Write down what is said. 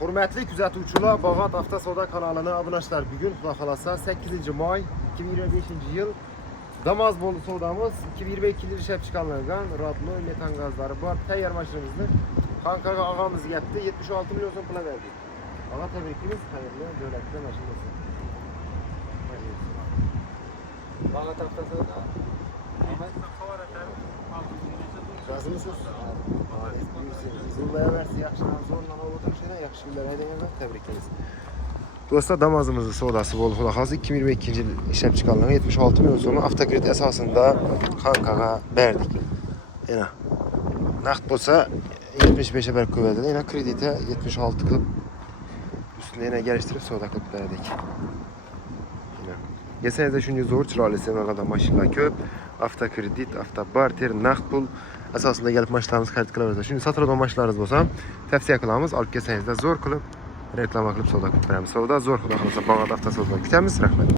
Hürmetli kuzatuvchilar, Bağat Avtosoda kanalına abunəçilər. Bugün xuda xalasa 8 may 2025 yıl Damaz bolu sodamız 2022 yıl işlep çıkanlardan radlo metan gazları var. Təyər maşinimizdir. Kankaga ağamız yaptı. 76 milyon son pula verdik. Ağa təbrikimiz hayırlı, dövlətli maşin olsun. Bağat Avtosoda. Ahmet. Razı mısınız? Zulaya versin, yaxşıdan zorla oğudur şeyler, yaxşı günler edemezler, tebrik ederiz. Dostlar, Damazımızın sodası bol xulaqası 2022 yıl işlep çıkanlığı 76 milyon sonra avtokredit esasında Kankaga verdik. Yine naqd olsa 75'e bər kuvvetli, yine kredite 76 kılıp üstüne yine geliştirip soda kılıp verdik. Geçen de şunu zor çıralısın kadar maşinler köp, avtokredit, avtobarter, naqd pul esasında gelip maçlarımız kredit kılavuzda. Şimdi satırdan maçlarımız olsa tavsiye kılamız, alıp geçseniz de zor kılıp reklama kılıp soda kılıp veremiz. Soda zor kılıp olsa Bağat Avtosoda kütemiz, rahmet.